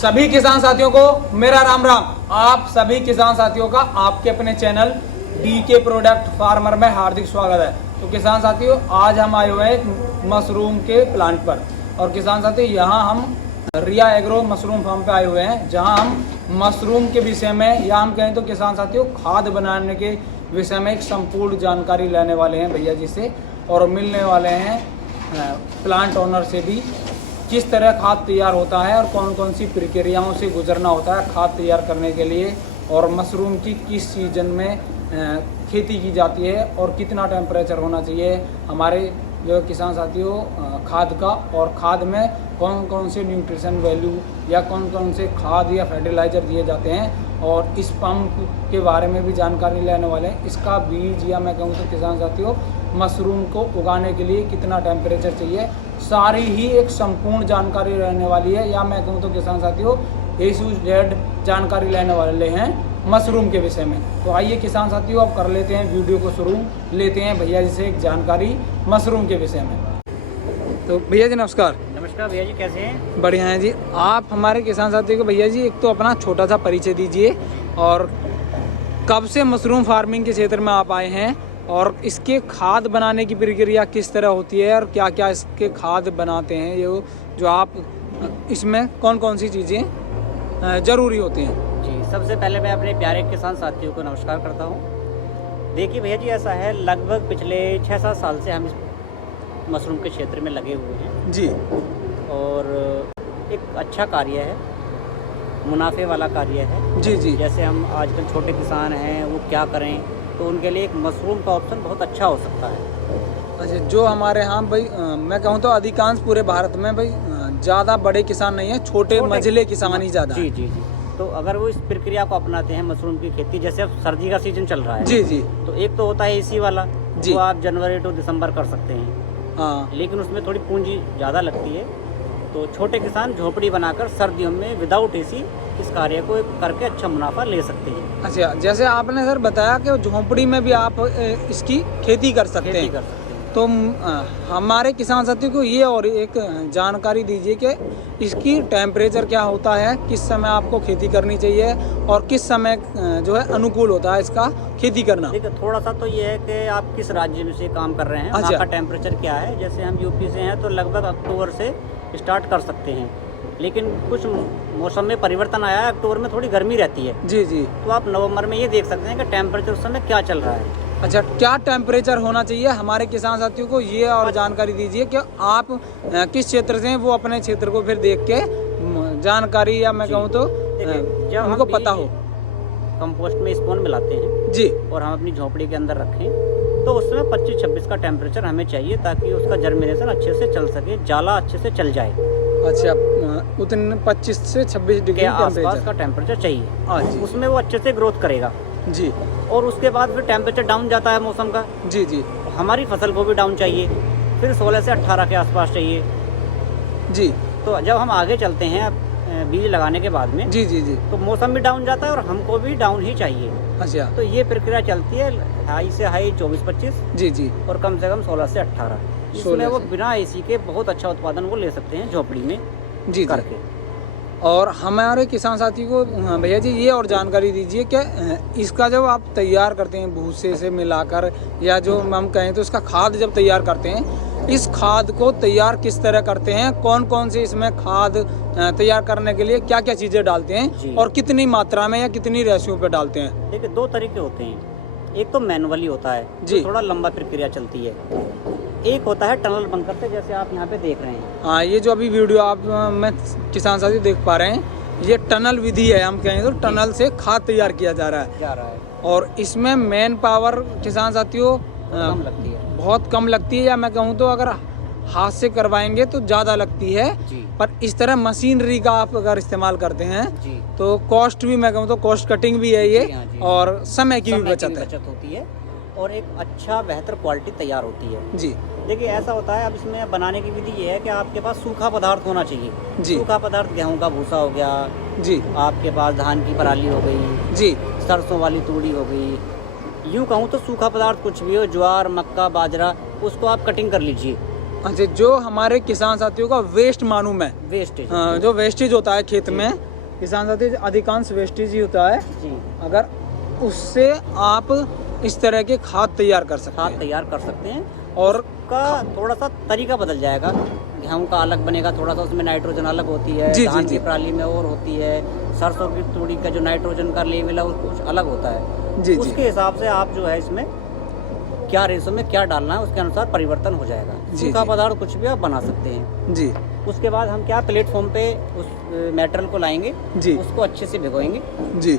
सभी किसान साथियों को मेरा राम राम। आप सभी किसान साथियों का आपके अपने चैनल डीके प्रोडक्ट फार्मर में हार्दिक स्वागत है। तो किसान साथियों, आज हम आए हुए हैं मशरूम के प्लांट पर। और किसान साथियों, यहाँ हम रिया एग्रो मशरूम फार्म पे आए हुए हैं, जहाँ हम मशरूम के विषय में, या हम कहें तो किसान साथियों खाद बनाने के विषय में एक संपूर्ण जानकारी लेने वाले हैं भैया जी से, और मिलने वाले हैं प्लांट ओनर से भी, किस तरह खाद तैयार होता है और कौन कौन सी प्रक्रियाओं से गुजरना होता है खाद तैयार करने के लिए, और मशरूम की किस सीजन में खेती की जाती है और कितना टेम्परेचर होना चाहिए हमारे जो किसान साथियों खाद का, और खाद में कौन कौन से न्यूट्रिशन वैल्यू या कौन कौन से खाद या फर्टिलाइज़र दिए जाते हैं, और इस पंप के बारे में भी जानकारी लेने वाले हैं। इसका बीज, या मैं कहूँ तो किसान साथियों मशरूम को उगाने के लिए कितना टेम्परेचर चाहिए, सारी ही एक संपूर्ण जानकारी रहने वाली है। या मैं कहूँ तो किसान साथियों ए टू जेड जानकारी लेने वाले हैं मशरूम के विषय में। तो आइए किसान साथियों, अब कर लेते हैं वीडियो को शुरू, लेते हैं भैया जी से एक जानकारी मशरूम के विषय में। तो भैया जी नमस्कार। नमस्कार भैया जी, कैसे हैं? बढ़िया हैं जी। आप हमारे किसान साथियों को भैया जी एक तो अपना छोटा सा परिचय दीजिए, और कब से मशरूम फार्मिंग के क्षेत्र में आप आए हैं, और इसके खाद बनाने की प्रक्रिया किस तरह होती है, और क्या क्या इसके खाद बनाते हैं, ये जो आप इसमें कौन कौन सी चीज़ें ज़रूरी होती हैं। जी, सबसे पहले मैं अपने प्यारे किसान साथियों को नमस्कार करता हूँ। देखिए भैया जी, ऐसा है लगभग पिछले 6-7 साल से हम इस मशरूम के क्षेत्र में लगे हुए हैं जी, और एक अच्छा कार्य है, मुनाफे वाला कार्य है। जी जी। जैसे हम आजकल छोटे किसान हैं, वो क्या करें, तो उनके लिए एक मशरूम का ऑप्शन बहुत अच्छा हो सकता है। अच्छा, जो हमारे यहाँ भाई मैं कहूँ तो अधिकांश पूरे भारत में भाई ज़्यादा बड़े किसान नहीं है, छोटे मझले किसान ही ज़्यादा। जी जी जी। तो अगर वो इस प्रक्रिया को अपनाते हैं मशरूम की खेती, जैसे अब सर्दी का सीजन चल रहा है। जी जी। तो एक तो होता है एसी वाला, जी। जो आप जनवरी टू दिसंबर कर सकते हैं, हाँ, लेकिन उसमें थोड़ी पूंजी ज़्यादा लगती है। तो छोटे किसान झोपड़ी बनाकर सर्दियों में विदाउट एसी इस कार्य को करके अच्छा मुनाफा ले सकते हैं। अच्छा, जैसे आपने सर बताया कि झोंपड़ी में भी आप इसकी खेती कर सकते खेती हैं, कर सकते हैं। तो हमारे किसान साथियों को ये और एक जानकारी दीजिए कि इसकी टेम्परेचर क्या होता है, किस समय आपको खेती करनी चाहिए, और किस समय जो है अनुकूल होता है इसका खेती करना। देखिए, थोड़ा सा तो ये है कि आप किस राज्य में से काम कर रहे हैं, वहाँ का टेम्परेचर क्या है। जैसे हम यूपी से हैं तो लगभग अक्टूबर से स्टार्ट कर सकते हैं, लेकिन कुछ मौसम में परिवर्तन आया है, अक्टूबर में थोड़ी गर्मी रहती है। जी जी। तो आप नवंबर में ये देख सकते हैं कि टेम्परेचर उस समय क्या चल रहा है। अच्छा, क्या टेम्परेचर होना चाहिए हमारे किसान साथियों को, ये और जानकारी दीजिए कि आप किस क्षेत्र से हैं, वो अपने क्षेत्र को फिर देख के जानकारी, या मैं कहूँ तो जब उनको पता हो। कंपोस्ट में स्पोन मिलाते हैं जी, और हम अपनी झोपड़ी के अंदर रखें, तो उस समय 25-26 का टेम्परेचर हमें चाहिए, ताकि उसका जर्मिनेशन अच्छे से चल सके, जाला अच्छे से चल जाए। अच्छा, उतने 25 से 26 डिग्री के आसपास का टेम्परेचर चाहिए। हाँ जी। उसमें वो अच्छे से ग्रोथ करेगा जी। और उसके बाद फिर टेम्परेचर डाउन जाता है मौसम का। जी जी। हमारी फसल को भी डाउन चाहिए, फिर 16 से 18 के आसपास चाहिए। जी। तो जब हम आगे चलते हैं बीज लगाने के बाद में, जी जी जी, तो मौसम भी डाउन जाता है और हमको भी डाउन ही चाहिए। अच्छा, तो ये प्रक्रिया चलती है हाई से हाई 24-25, जी जी, और कम से कम 16 से 18। इसमें वो बिना एसी के बहुत अच्छा उत्पादन वो ले सकते हैं झोपड़ी में जी करके। और हमारे किसान साथी को भैया जी ये और जानकारी दीजिए कि इसका जब आप तैयार करते हैं भूसे से मिलाकर, या जो हम कहें तो इसका खाद जब तैयार करते हैं, इस खाद को तैयार किस तरह करते हैं, कौन कौन से इसमें खाद तैयार करने के लिए क्या क्या चीज़ें डालते हैं, और कितनी मात्रा में या कितनी रेशियो पे डालते हैं। देखिए, 2 तरीके होते हैं। एक तो मैनुअली होता है, जो थोड़ा लंबा प्रक्रिया चलती है। एक होता है टनल बनकर से, जैसे आप यहाँ पे देख रहे हैं। हाँ, ये जो अभी वीडियो आप में किसान साथी देख पा रहे हैं, ये टनल विधि है, हम कहें तो टनल से खाद तैयार किया जा रहा है। और इसमें मैन पावर किसान साथियों कम लगती है, बहुत कम लगती है, या मैं कहूँ तो अगर हाथ से करवाएंगे तो ज़्यादा लगती है जी। पर इस तरह मशीनरी का आप अगर इस्तेमाल करते हैं जी, तो कॉस्ट भी, मैं कहूँ तो कॉस्ट कटिंग भी है ये, जी। और समय की भी बचत होती है, और एक अच्छा बेहतर क्वालिटी तैयार होती है। जी। देखिए, ऐसा होता है, अब इसमें बनाने की विधि ये है कि आपके पास सूखा पदार्थ होना चाहिए। जी। सूखा पदार्थ गेहूं का भूसा हो गया, जी, आपके पास धान की पराली हो गई, जी, सरसों वाली तूड़ी हो गई। यूँ कहूँ तो सूखा पदार्थ कुछ भी हो, ज्वार, मक्का, बाजरा, उसको आप कटिंग कर लीजिए। अच्छा, जो हमारे किसान साथियों का वेस्ट मालूम है, वेस्टेज, जो वेस्टेज होता है खेत में, किसान साथी अधिकांश वेस्टेज ही होता है जी। अगर उससे आप इस तरह के खाद तैयार कर सकते खाद हैं। तैयार कर सकते हैं और का थोड़ा सा तरीका बदल जाएगा, गेहूं का अलग बनेगा, थोड़ा सा उसमें नाइट्रोजन अलग होती है, जी, धान जी, की पराली में और होती है, सरसों की तूड़ी का जो नाइट्रोजन का लेवल है वो कुछ अलग होता है। जी, उसके हिसाब से आप जो है इसमें क्या रेशो में क्या डालना है उसके अनुसार परिवर्तन हो जाएगा। सूखा पदार्थ कुछ भी आप बना सकते हैं जी। उसके बाद हम क्या प्लेटफॉर्म पे उस मेटेरियल को लाएंगे जी, उसको अच्छे से भिगोएंगे जी,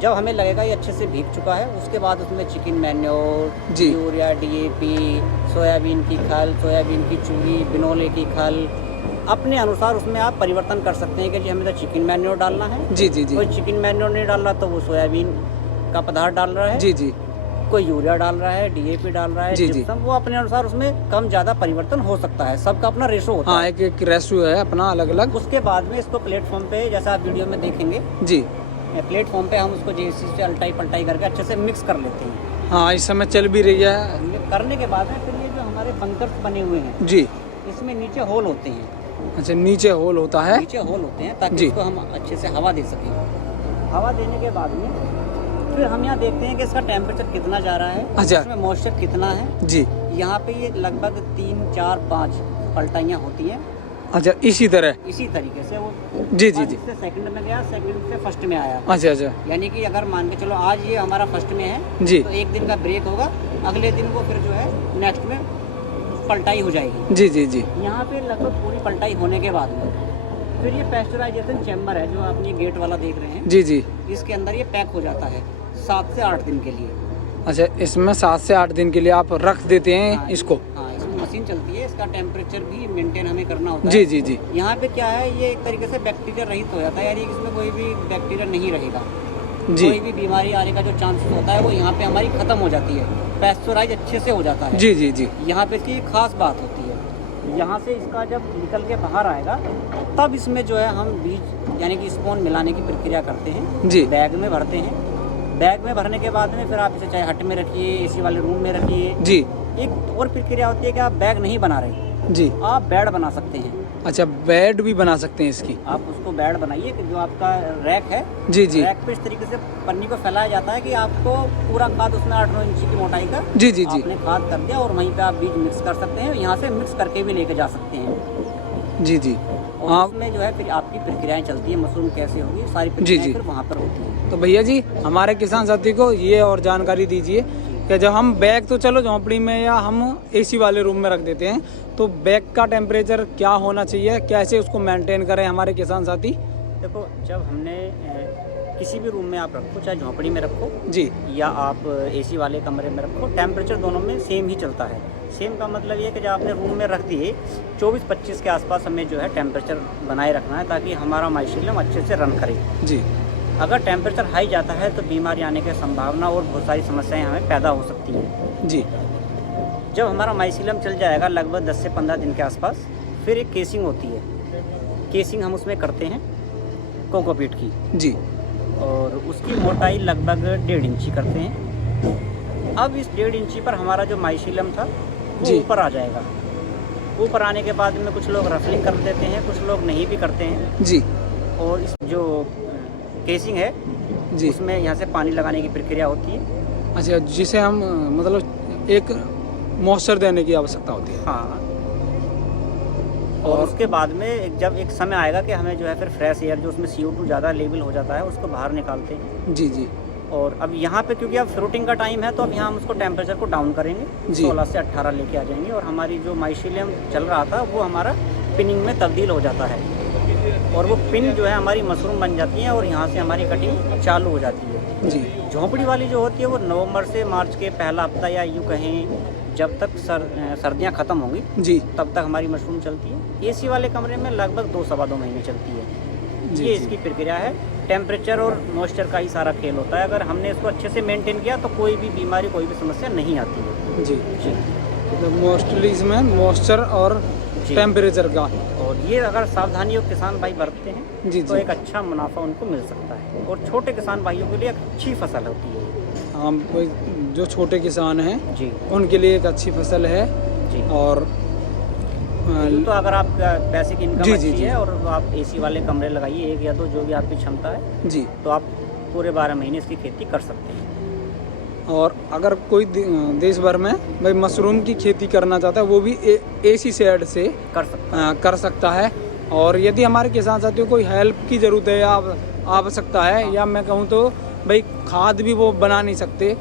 जब हमें लगेगा ये अच्छे से भीग चुका है उसके बाद उसमें चिकन मैन्योर, जी। यूरिया, डीएपी, सोयाबीन की खल, सोयाबीन की चूरी, बिनोले की खल, अपने अनुसार उसमें आप परिवर्तन कर सकते हैं कि जी हमें तो चिकन मैन्योर डालना है, जी, जी, जी, कोई चिकन मैन्योर नहीं डाल रहा तो वो सोयाबीन का पदार्थ डाल रहा है, जी, जी, कोई यूरिया डाल रहा है, डीएपी डाल रहा है, जी, जी। जिप्सम, वो अपने अनुसार उसमें कम ज़्यादा परिवर्तन हो सकता है, सबका अपना रेशो होता हाँ, है। एक रेशो है अपना अलग अलग। उसके बाद में इसको प्लेटफॉर्म पे जैसा आप वीडियो में देखेंगे जी, प्लेटफॉर्म पे हम उसको जेसी से अलटाई पलटाई करके अच्छे से मिक्स कर लेते हैं। हाँ, इस समय चल भी रही है। करने के बाद में फिर ये जो हमारे बंकर्स बने हुए हैं जी, इसमें नीचे होल होते हैं, अच्छा, नीचे होल होता है। नीचे होल होते हैं ताकि जी। इसको हम अच्छे से हवा दे सकें। हवा देने के बाद में फिर हम यहाँ देखते हैं कि इसका टेम्परेचर कितना जा रहा है, अच्छा। इसमें मॉइस्चर कितना है। जी, यहाँ पे ये लगभग 3, 4, 5 पलटाइयाँ होती हैं अच्छा, इसी तरह। इसी तरीके से वो जी, जी, जी, से सेकंड में गया, सेकंड से फर्स्ट में आया। अच्छा, अच्छा, यानी कि अगर मान के चलो आज ये हमारा फर्स्ट में है जी, तो एक दिन का ब्रेक होगा, अगले दिन वो फिर जो है नेक्स्ट में पलटाई हो जाएगी। जी, जी, जी, यहाँ पे लगभग पूरी पलटाई होने के बाद में फिर ये पैस्चराइजेशन चैम्बर है जो आप ये गेट वाला देख रहे हैं, जी, जी, इसके अंदर ये पैक हो जाता है 7 से 8 दिन के लिए। अच्छा, इसमें 7 से 8 दिन के लिए आप रख देते हैं हाँ, इसको। हाँ, इसमें मशीन चलती है, इसका टेम्परेचर भी मेंटेन हमें करना होता है। जी, जी, जी, यहाँ पे क्या है ये एक तरीके से बैक्टीरिया रहित हो जाता है, यानी कि इसमें कोई भी बैक्टीरिया नहीं रहेगा, जी, कोई भी बीमारी आने का जो चांसेस होता है वो यहाँ पे हमारी खत्म हो जाती है, पैस्चराइज अच्छे से हो जाता है। जी, जी, जी, यहाँ पे इसकी खास बात होती है, यहाँ से इसका जब निकल के बाहर आएगा तब इसमें जो है हम बीज यानी कि स्पोन मिलाने की प्रक्रिया करते हैं, जी, बैग में भरते हैं। बैग में भरने के बाद में फिर आप इसे चाहे हट में रखिए, एसी वाले रूम में रखिए। जी, एक और प्रक्रिया होती है कि आप बैग नहीं बना रहे, जी, आप बेड बना सकते हैं। अच्छा, बेड भी बना सकते हैं इसकी। आप उसको बेड बनाइए कि जो आपका रैक है, जी, जी, रैक पे इस तरीके से पन्नी को फैलाया जाता है कि आपको पूरा खाद उसमें 8-9 इंची की मोटाई का जी, जी, जी, आपने खाद कर दिया और वहीं पे आप बीज मिक्स कर सकते हैं, यहाँ से मिक्स करके भी लेके जा सकते हैं। जी, जी, और हाँ। उसमें जो है फिर आपकी प्रक्रियाएं चलती है, मशरूम कैसे होगी सारी जी, प्रक्रियाएं जी। फिर वहाँ पर होती है। तो भैया जी हमारे किसान साथी को ये और जानकारी दीजिए कि जब हम बैग तो चलो झोंपड़ी में या हम एसी वाले रूम में रख देते हैं तो बैग का टेम्परेचर क्या होना चाहिए, कैसे उसको मेंटेन करें हमारे किसान साथी? देखो जब हमने किसी भी रूम में आप रखो, चाहे झोंपड़ी में रखो जी, या आप एसी वाले कमरे में रखो, टेम्परेचर दोनों में सेम ही चलता है। सेम का मतलब ये है कि जब आपने रूम में रख दिए 24-25 के आसपास हमें जो है टेम्परेचर बनाए रखना है ताकि हमारा माइसीलियम अच्छे से रन करे। जी, अगर टेम्परेचर हाई जाता है तो बीमारी आने की संभावना और बहुत सारी समस्याएं हमें पैदा हो सकती हैं। जी, जब हमारा माइसीलियम चल जाएगा लगभग 10 से 15 दिन के आसपास, फिर एक केसिंग होती है, केसिंग हम उसमें करते हैं कोकोपीट की, जी, और उसकी मोटाई लगभग 1.5 इंची करते हैं। अब इस 1.5 इंची पर हमारा जो माइसीलियम था वो जी। ऊपर आ जाएगा। ऊपर आने के बाद में कुछ लोग रफलिंग कर देते हैं, कुछ लोग नहीं भी करते हैं। जी, और इस जो केसिंग है जी, उसमें यहाँ से पानी लगाने की प्रक्रिया होती है। अच्छा, जिसे हम मतलब एक मॉइस्चर देने की आवश्यकता होती है। हाँ, और उसके बाद में जब एक समय आएगा कि हमें जो है फिर फ्रेश एयर जो उसमें CO2 ज़्यादा लेवल हो जाता है उसको बाहर निकालते हैं। जी, जी, और अब यहाँ पे क्योंकि अब फ्रूटिंग का टाइम है तो अब यहाँ हम उसको टेम्परेचर को डाउन करेंगे, जी। 16 से 18 लेके आ जाएंगे और हमारी जो माइसीलियम चल रहा था वो हमारा पिनिंग में तब्दील हो जाता है और वो पिन जो है हमारी मशरूम बन जाती है और यहाँ से हमारी कटिंग चालू हो जाती है। जी, झोंपड़ी वाली जो होती है वो नवंबर से मार्च के पहला हफ्ता या यूँ कहें जब तक सर्दियाँ ख़त्म होंगी जी, तब तक हमारी मशरूम चलती है। एसी वाले कमरे में लगभग 2-2.5 महीने चलती है। जी, ये जी। इसकी प्रक्रिया है। टेम्परेचर और मॉइस्चर का ही सारा खेल होता है। अगर हमने इसको अच्छे से मेंटेन किया तो कोई भी बीमारी, कोई भी समस्या नहीं आती है। जी, जी, तो मोस्टली इसमें मॉइस्चर और जी। टेम्परेचर का। और ये अगर सावधानियों किसान भाई बरतते हैं जी, तो जी। एक अच्छा मुनाफा उनको मिल सकता है और छोटे किसान भाइयों के लिए एक अच्छी फसल होती है। हाँ, कोई जो छोटे किसान हैं जी, उनके लिए एक अच्छी फसल है। जी, और तो अगर आप पैसे की इनकम जी, अच्छी जी, जी। है और आप एसी वाले कमरे लगाइए, 1 या 2 जो भी आपकी क्षमता है, जी। तो आप पूरे 12 महीने इसकी खेती कर सकते हैं। और अगर कोई देश भर में भाई मशरूम की खेती करना चाहता है वो भी एसी शेड से कर सकता है। और यदि हमारे किसान साथियों को हेल्प की ज़रूरत है या आवश्यकता है, या मैं कहूँ तो भाई खाद भी वो बना नहीं सकते,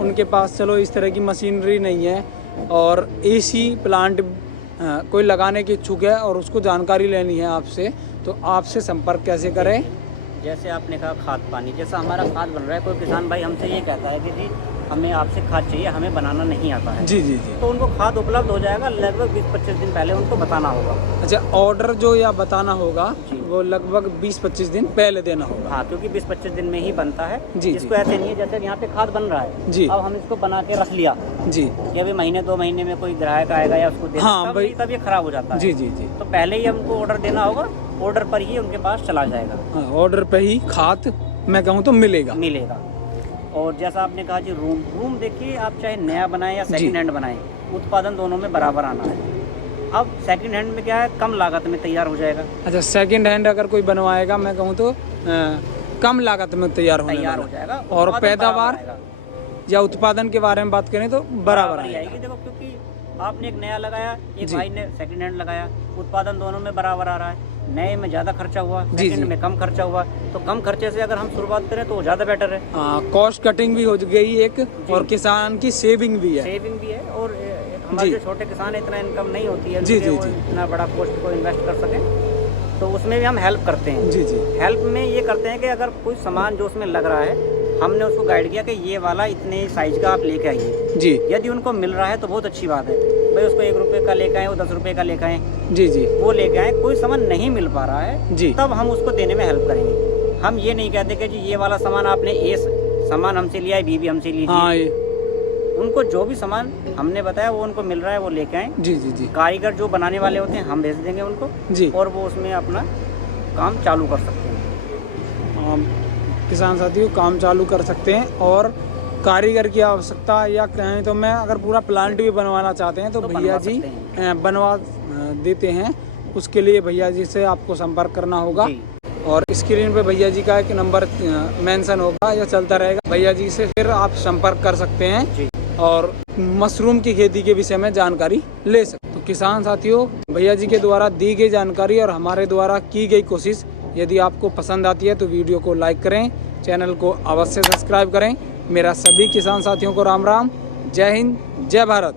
उनके पास चलो इस तरह की मशीनरी नहीं है और एसी प्लांट कोई लगाने की इच्छुक है और उसको जानकारी लेनी है आपसे, तो आपसे संपर्क कैसे करें? जैसे आपने कहा खाद पानी, जैसा हमारा खाद बन रहा है, कोई किसान भाई हमसे ये कहता है कि जी हमें आपसे खाद चाहिए, हमें बनाना नहीं आता है। जी जी जी। तो उनको खाद उपलब्ध हो जाएगा, लगभग 20-25 दिन पहले उनको बताना होगा। अच्छा, ऑर्डर जो या बताना होगा वो लगभग 20-25 दिन पहले देना होगा। हाँ, क्योंकि 20-25 दिन में ही बनता है। जी, इसको ऐसे नहीं है जैसे यहाँ पे खाद बन रहा है जी, अब हम इसको बना के रख लिया जी, कि अभी महीने 2 महीने में कोई ग्राहक आएगा या उसको देना, हाँ, तब ये खराब हो जाता है। जी जी जी। तो पहले ही हमको ऑर्डर देना होगा, ऑर्डर पर ही उनके पास चला जाएगा। ऑर्डर पे ही खाद मैं कहूँ तो मिलेगा। और जैसा आपने कहा जी रूम देखिए, आप चाहे नया बनाएं या सेकंड हैंड बनाएं, उत्पादन दोनों में बराबर आना है। अब सेकंड हैंड में क्या है, कम लागत में तैयार हो जाएगा। अच्छा, सेकंड हैंड अगर कोई बनवाएगा मैं कहूँ तो कम लागत में तैयार हो जाएगा और पैदावार या उत्पादन के बारे में बात करें तो बराबर आएगी। देखो, क्योंकि आपने एक नया लगाया, एक भाई ने सेकंड हैंड लगाया, उत्पादन दोनों में बराबर आ रहा है। नए में ज़्यादा खर्चा हुआ, सेकंड में कम खर्चा हुआ, तो कम खर्चे से अगर हम शुरुआत करें तो ज़्यादा बेटर है। कॉस्ट कटिंग भी हो गई एक, और किसान की सेविंग भी है। और हमारे जो छोटे किसान है, इतना इनकम नहीं होती है कि वो इतना बड़ा कॉस्ट को इन्वेस्ट कर सकें, तो उसमें भी हम हेल्प करते हैं। जी जी। हेल्प में ये करते हैं कि अगर कोई सामान जो उसमें लग रहा है, हमने उसको गाइड किया कि ये वाला इतने साइज का आप लेके आइए जी। यदि उनको मिल रहा है तो बहुत अच्छी बात है भाई, उसको 1 रुपये का लेके आए, वो 10 रुपये का लेके आए, जी जी, वो लेके आए। कोई सामान नहीं मिल पा रहा है जी, तब हम उसको देने में हेल्प करेंगे। हम ये नहीं कहते कि जी ये वाला सामान आपने ए सामान हमसे लिया है, बी भी हमसे लीजिए। उनको जो भी सामान हमने बताया वो उनको मिल रहा है, वो लेके आए। जी जी जी। कारीगर जो बनाने वाले होते हैं हम भेज देंगे उनको जी, और वो उसमें अपना काम चालू कर सकते हैं। किसान साथियों काम चालू कर सकते हैं, और कारीगर की आवश्यकता या कहें तो मैं अगर पूरा प्लांट भी बनवाना चाहते हैं तो भैया जी बनवा देते हैं। उसके लिए भैया जी से आपको संपर्क करना होगा, और स्क्रीन पे भैया जी का एक नंबर मेंशन होगा या चलता रहेगा, भैया जी से फिर आप संपर्क कर सकते हैं और मशरूम की खेती के विषय में जानकारी ले सकते। तो किसान साथियों, भैया जी के द्वारा दी गई जानकारी और हमारे द्वारा की गई कोशिश यदि आपको पसंद आती है तो वीडियो को लाइक करें, चैनल को अवश्य सब्सक्राइब करें। मेरा सभी किसान साथियों को राम राम, जय हिंद, जय भारत।